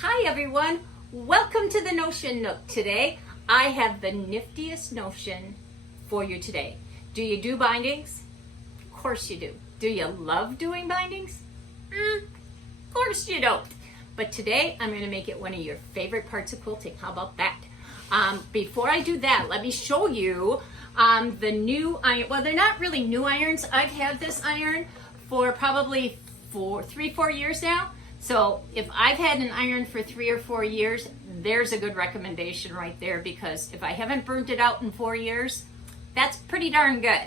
Hi everyone, welcome to the Notion Nook. Today I have the niftiest notion for you today. Do you do bindings? Of course you do. Do you love doing bindings? Of course you don't. But today I'm going to make it one of your favorite parts of quilting. How about that? Before I do that, let me show you the new iron. Well, they're not really new irons. I've had this iron for probably 3-4 years now. So if I've had an iron for 3 or 4 years, there's a good recommendation right there, because if I haven't burnt it out in 4 years, that's pretty darn good.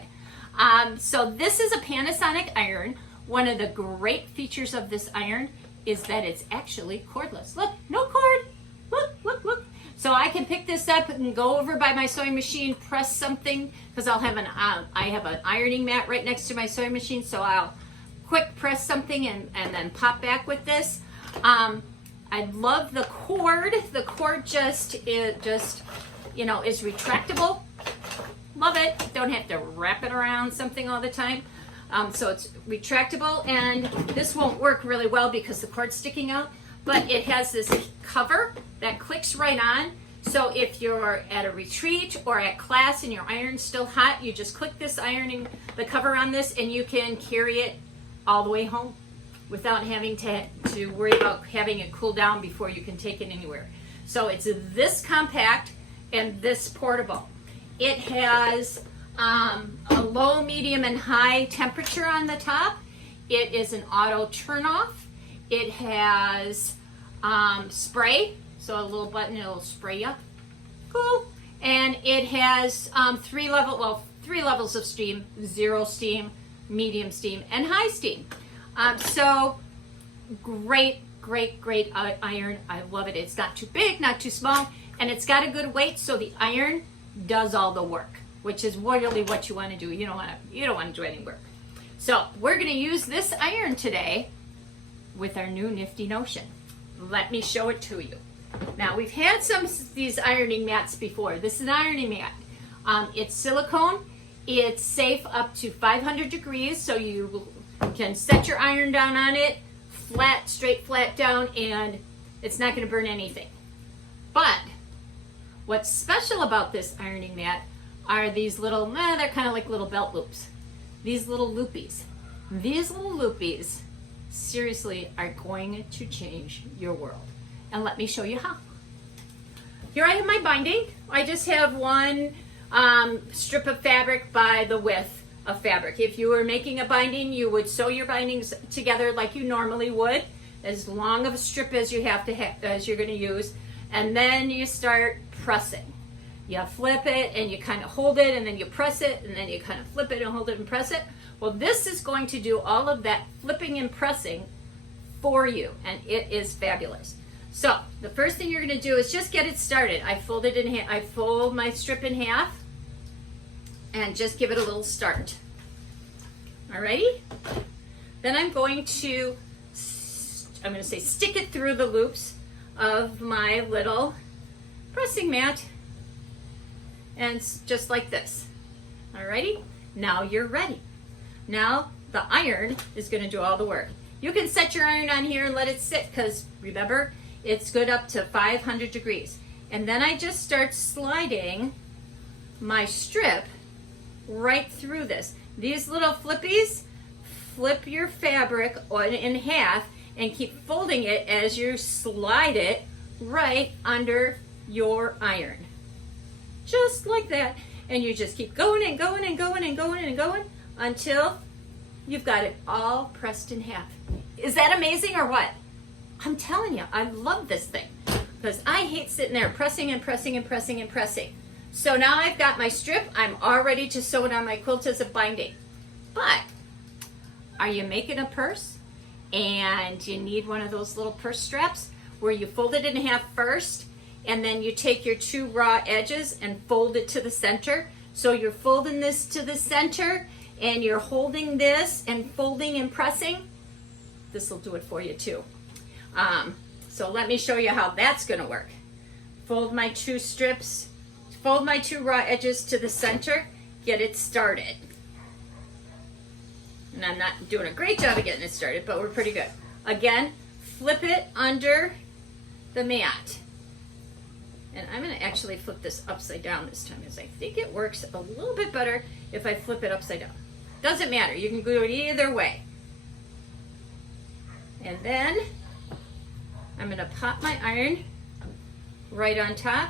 So this is a Panasonic iron. One of the great features of this iron is that it's actually cordless. Look, no cord. Look. So I can pick this up and go over by my sewing machine, press something, because I have an ironing mat right next to my sewing machine, so I'll quick press something and then pop back with this. I love the cord. The cord is retractable. Love it. Don't have to wrap it around something all the time. So it's retractable, and this won't work really well because the cord's sticking out, but it has this cover that clicks right on. So if you're at a retreat or at class and your iron's still hot, you just click this the cover on this, and you can carry it all the way home without having to worry about having it cool down before you can take it anywhere. So it's this compact and this portable. It has a low, medium, and high temperature on the top. It is an auto turn off. It has spray, so a little button, it'll spray you. Cool. And it has 3 levels of steam: 0 steam, medium steam, and high steam. So great iron. I love it. It's not too big, not too small, and it's got a good weight, so the iron does all the work, which is really what you want to do. You don't want to do any work. So we're going to use this iron today with our new nifty notion. Let me show it to you. Now, we've had some of these ironing mats before. This is an ironing mat. It's silicone. It's safe up to 500 degrees, so you can set your iron down on it, straight flat down, and it's not going to burn anything. But what's special about this ironing mat are these little, they're kind of like little belt loops. These little loopies. These little loopies seriously are going to change your world. And let me show you how. Here I have my binding. I just have one strip of fabric by the width of fabric. If you were making a binding, you would sew your bindings together like you normally would, as long of a strip as you have as you're going to use, and then you start pressing. You flip it and you kind of hold it, and then you press it, and then you kind of flip it and hold it and press it. Well, this is going to do all of that flipping and pressing for you, and it is fabulous. So the first thing you're going to do is just get it started. I fold my strip in half and just give it a little start. Alrighty? Then I'm going to stick it through the loops of my little pressing mat, and just like this. Alrighty? Now you're ready. Now the iron is going to do all the work. You can set your iron on here and let it sit, because remember, it's good up to 500 degrees. And then I just start sliding my strip right through this. These little flippies, flip your fabric in half and keep folding it as you slide it right under your iron. Just like that. And you just keep going and going and going and going and going until you've got it all pressed in half. Is that amazing or what? I'm telling you, I love this thing, because I hate sitting there pressing and pressing and pressing and pressing. So now I've got my strip. I'm all ready to sew it on my quilt as a binding. But are you making a purse and you need one of those little purse straps where you fold it in half first, and then you take your 2 raw edges and fold it to the center? So you're folding this to the center and you're holding this and folding and pressing. This will do it for you too. So let me show you how that's going to work. Fold my 2 strips, fold my 2 raw edges to the center, get it started. And I'm not doing a great job of getting it started, but we're pretty good. Again, flip it under the mat. And I'm going to actually flip this upside down this time, because I think it works a little bit better if I flip it upside down. Doesn't matter, you can do it either way. And then I'm going to pop my iron right on top,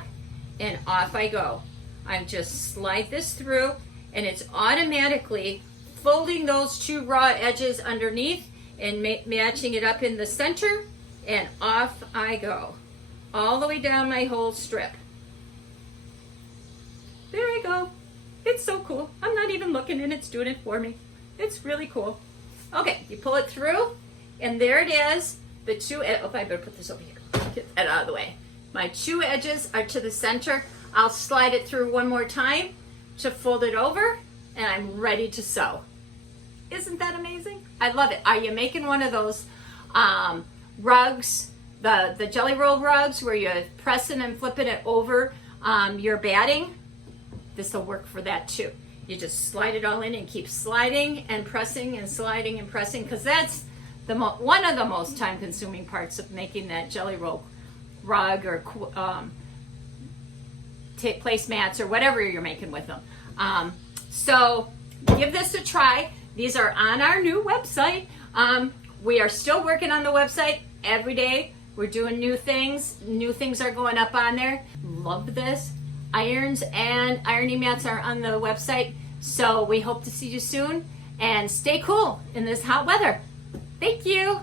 and off I go. I just slide this through, and it's automatically folding those two raw edges underneath and matching it up in the center, and off I go. All the way down my whole strip. There I go. It's so cool. I'm not even looking and it's doing it for me. It's really cool. Okay, you pull it through, and there it is. The two, oh, I better put this over here. Get that out of the way. My two edges are to the center. I'll slide it through one more time to fold it over, and I'm ready to sew. Isn't that amazing? I love it. Are you making one of those rugs, the jelly roll rugs where you're pressing and flipping it over your batting? This will work for that too. You just slide it all in and keep sliding and pressing and sliding and pressing, because that's one of the most time-consuming parts of making that jelly roll rug or placemats or whatever you're making with them. So give this a try. These are on our new website. We are still working on the website every day. We're doing new things. New things are going up on there. Love this. Irons and ironing mats are on the website. So we hope to see you soon, and stay cool in this hot weather. Thank you.